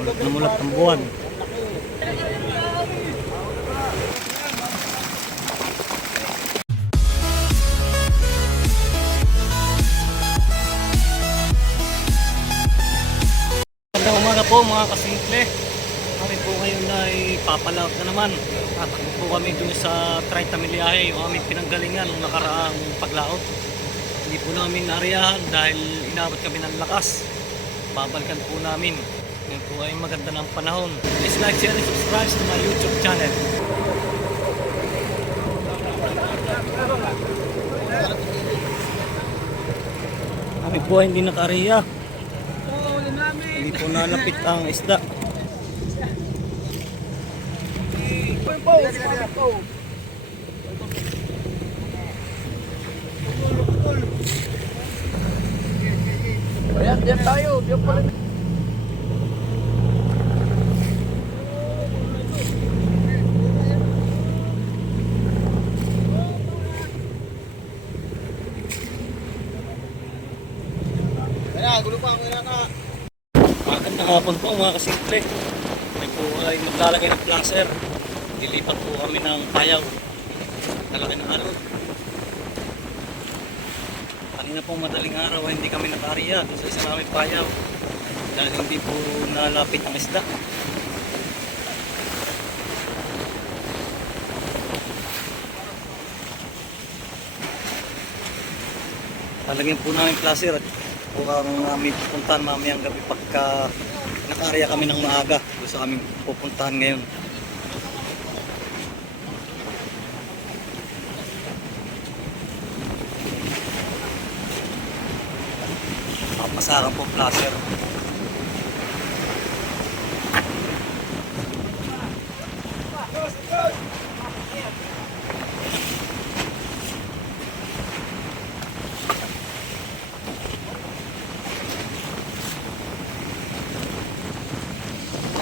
Mulat na mulat ang buwan. Magandang umaga po mga kasimple. Kami po ngayon ay papalaot na naman. Tatakbo po kami dun sa 30 milyahe yung aming pinanggalingan nung nakaraang paglaot. Hindi po namin naariyahan dahil inabot kami ng lakas. Babalikan po namin. Ngayon po ay maganda ng panahon. Please like, share, and subscribe to my YouTube channel. Kami po ay hindi nakaariya. Hindi po nalapit ang isda. Ayan, diyan tayo. Diyan pala. Ayan, gulo pa. Ayan na. Magandang hapon po mga kasimple. Kami po ay maglalagay ng placer. Dilipat po kami ng payaw. Lalaki ng alon. Kanina pong madaling araw ay hindi kami nakariya doon sa isa namin payaw. Dahil hindi po nalapit ang isda. Talagyan po namin placer at po ang namin pupuntahan mamayang gabi pagka nakariya kami ng maaga doon sa aming pupuntahan ngayon. Papasakan po placer.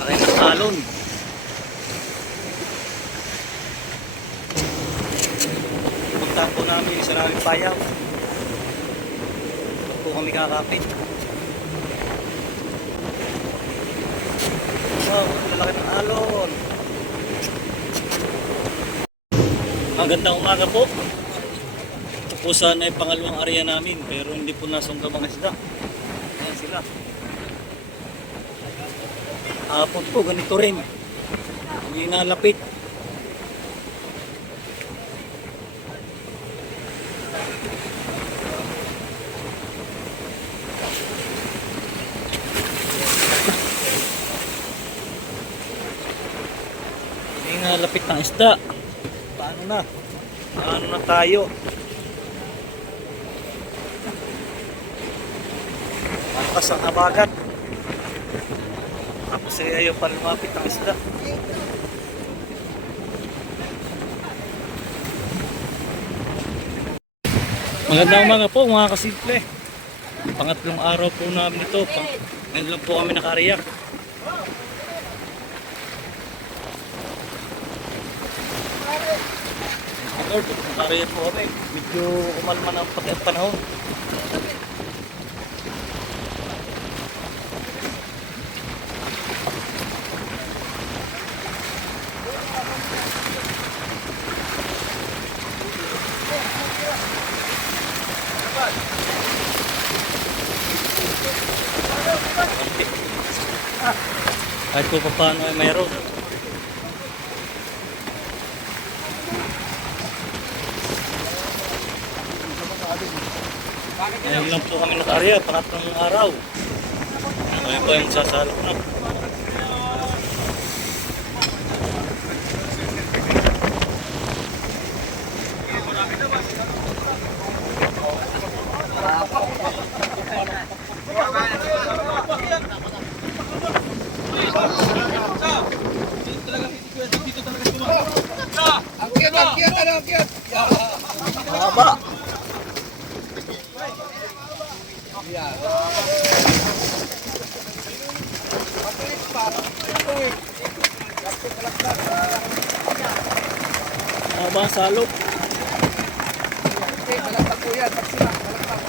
Laki ng alon. Puntahan po namin sa naming payaw. Ito po kami kakapit. Wow, lalaki ng alon. Magandang umaga po. Ito po sana ay pangalawang area namin pero hindi po nasunggab ang isda. Ayan sila. Hapon po ganito rin. Hindi nalapit. Hindi nalapit ng isda. Paano na? Paano na tayo? Malakas ang habagat. Tapos ay ayaw pa lumapit ang isda. Magandang umaga po mga kasimple. Pangatlong araw po namin ito. Ngayon lang po kami nakariyak. Lord, nakariyak po kami. Medyo kumalma ng panahon. Kahit po paano ay mayroon. Ngayon lang po kami naka-area, pangatlong araw. Ngayon po yung sasalok na. Ang cute. Haba. Haba ang salok. Malakpak po yan. Pag sila, malakpak.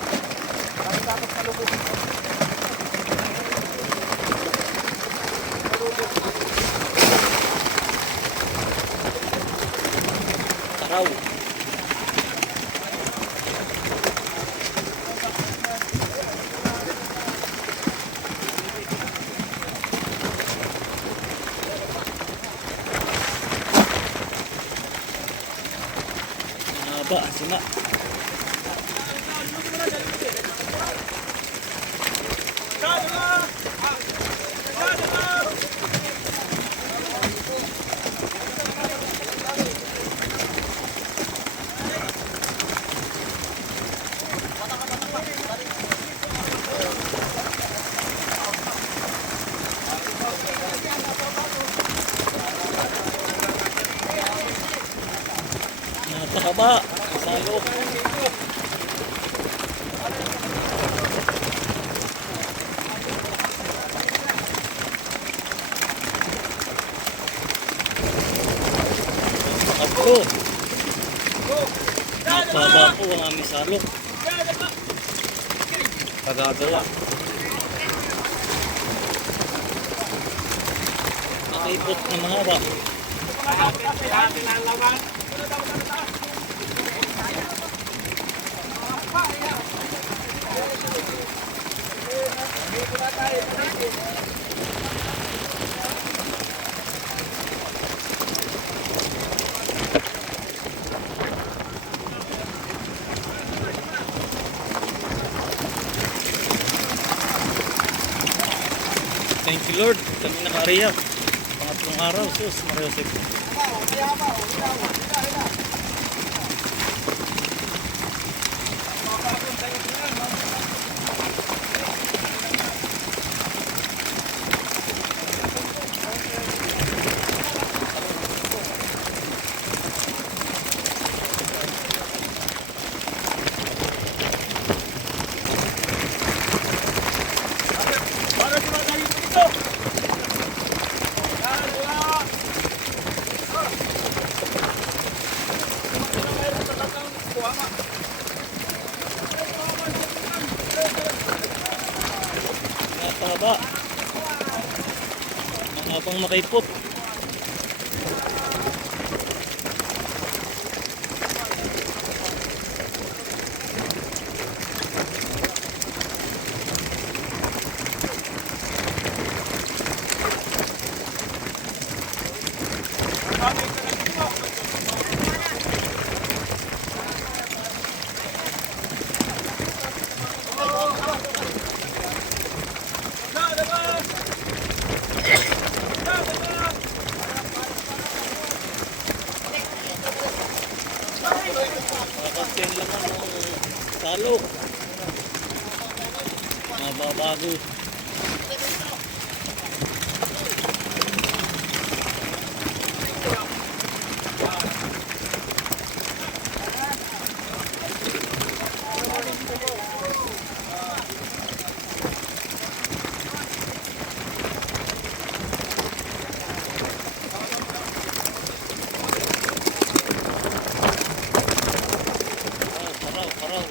Bakit dapat malubog? Mahaba, sima. Napakaba, salo. Napakabo. Napakaba po ang aming salo. Pagagawa. Nakaipot na mahaba. Thank you Lord, kami naka-ariyak. Pangatlong araw, sus, Mario Joseph. Napahaba. Ang habang makaipot. Makakontain lang ang salo. Mababago. Paraw.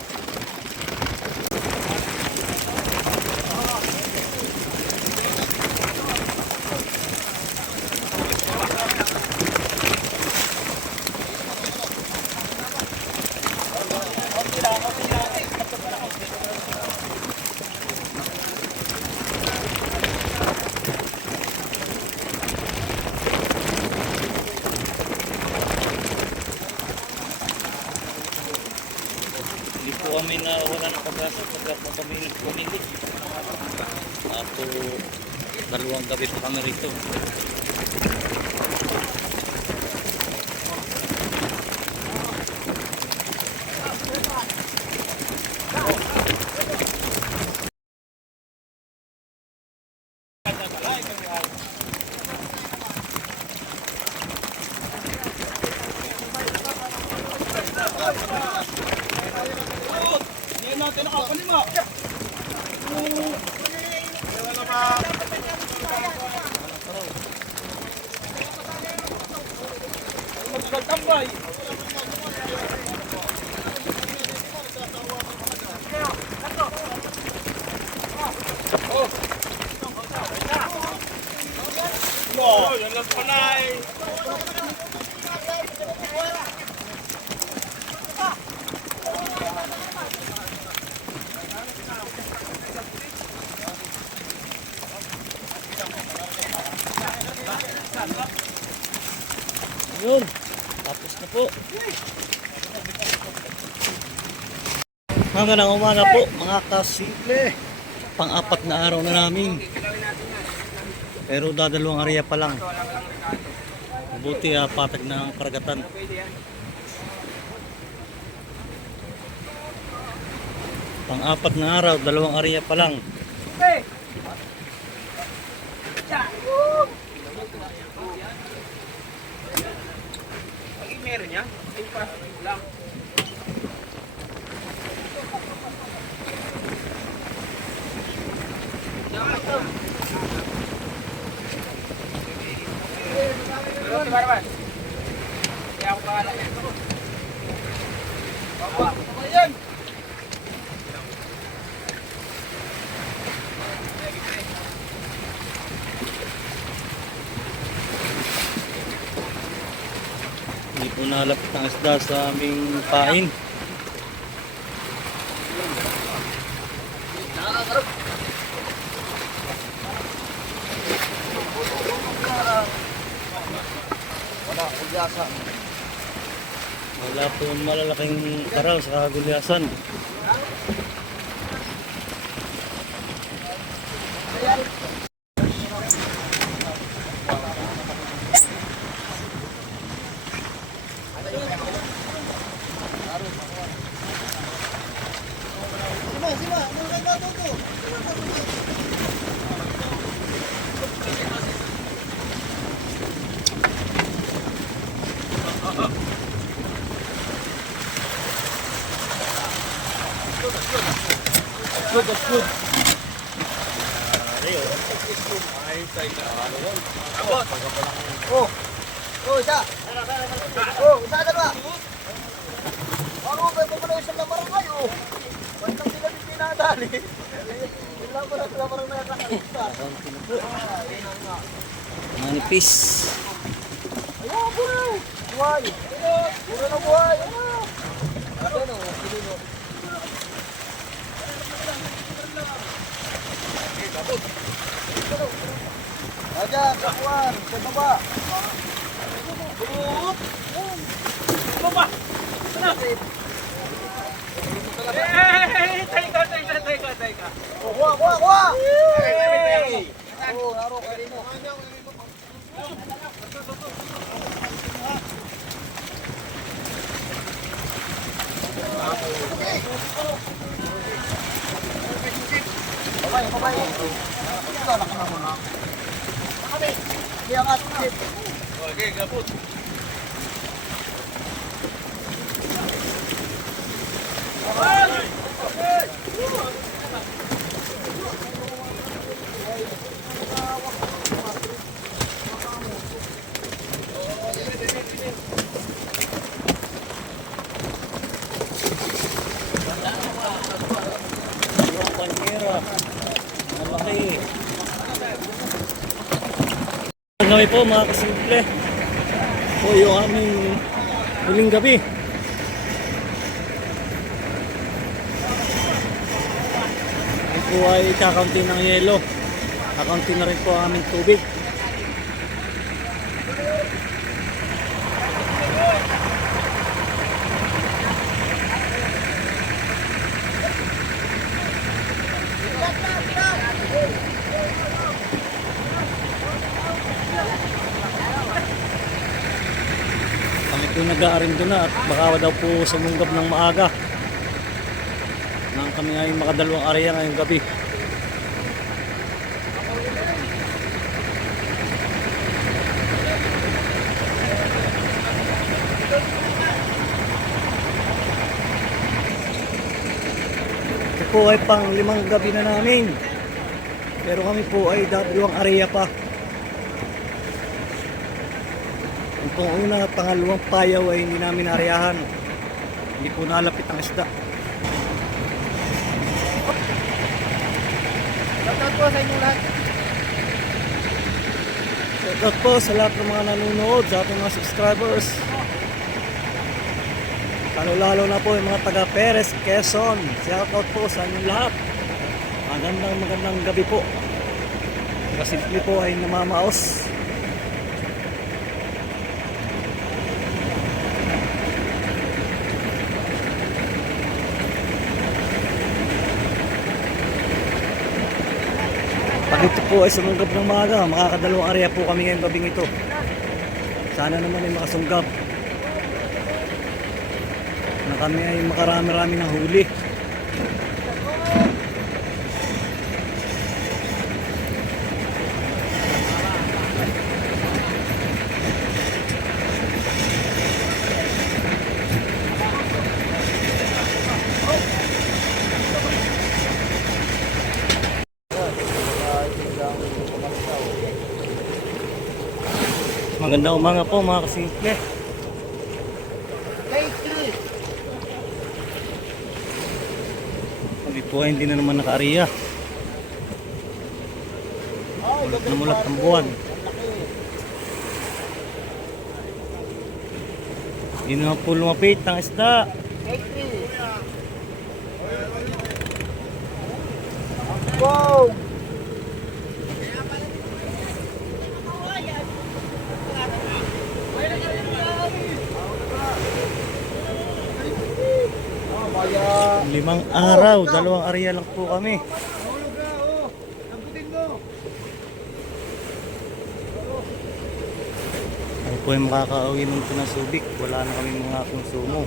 Hindi po kami na wala ng pag-asa pagka po kami nagpumili. Ato, dalawang gabi po kami rito. Tambay. Oh, yan lang panay. Yun, tapos na po. Magandang umaga po mga kasimple. Pang-apat na araw na namin. Pero dadalawang area pa lang. Mabuti patag na ang karagatan. Pang-apat na araw, dalawang area pa lang. Meron niya? Lang. Hindi po nalapit ang isda sa aming pain. Wala po malalaking karal sa kagulyasan. Good. Isa. Isa ka ba? Ano ba ito pala isang lamarang kayo? Bantang sila din pinadali. Wala pa lang lamarang nakakalista. Manipis. Ayaw po na. Buhay. Puro na buhay. Ano? Aja, kakuan, sa baba. Baba! Ano? Tayo ka. Kuha! Oh, naro ka rin mo. Babay. Ito na ka muna. Kami. Iangat. Okay, gabot. Yung panyera. Malaki. Gabi po mga kasimple. Po yung aming huling gabi. Ito po ay kakaunti ng yelo. Kakaunti na rin po ang aming tubig. Kami po nag-aarindo na at baka daw po sumunggab ng maaga nang kami ay makadalawang area ngayong gabi. Ito po ay pang 5 gabi na namin, pero kami po ay dalawang area pa. Itong una at pangalawang payaw ay hindi namin nareyahan. Hindi po nalapit ang isda. Shoutout po sa inyong lahat. Shoutout po sa lahat ng mga nanonood, sa ating mga subscribers. Lalo na po yung mga taga Perez, Quezon. Shoutout po sa inyong lahat. Magandang gabi po. Kasimple po ay namamaos. Dito po ay sumunggab ng maga. Makakadalawang area po kami ngayong gabing ito. Sana naman ay makasunggab. Na kami ay makarami-rami ng huli. Magandang umaga po mga kasimple. Kami po ay hindi na naman naka-area. Mulat na mulat ang buwan. Hindi na po lumapit ang isda. Wow! Limang araw, dalawang area lang po kami. Ay po ay makakauwi ng Pinasubik. Wala na kami mga konsumo.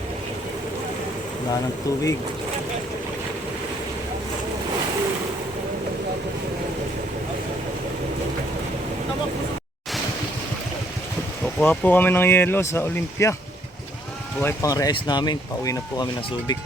Wala ng tubig. Kukuha po kami ng yelo sa Olympia. Buhay pang reis namin. Pauwi na po kami ng Subic.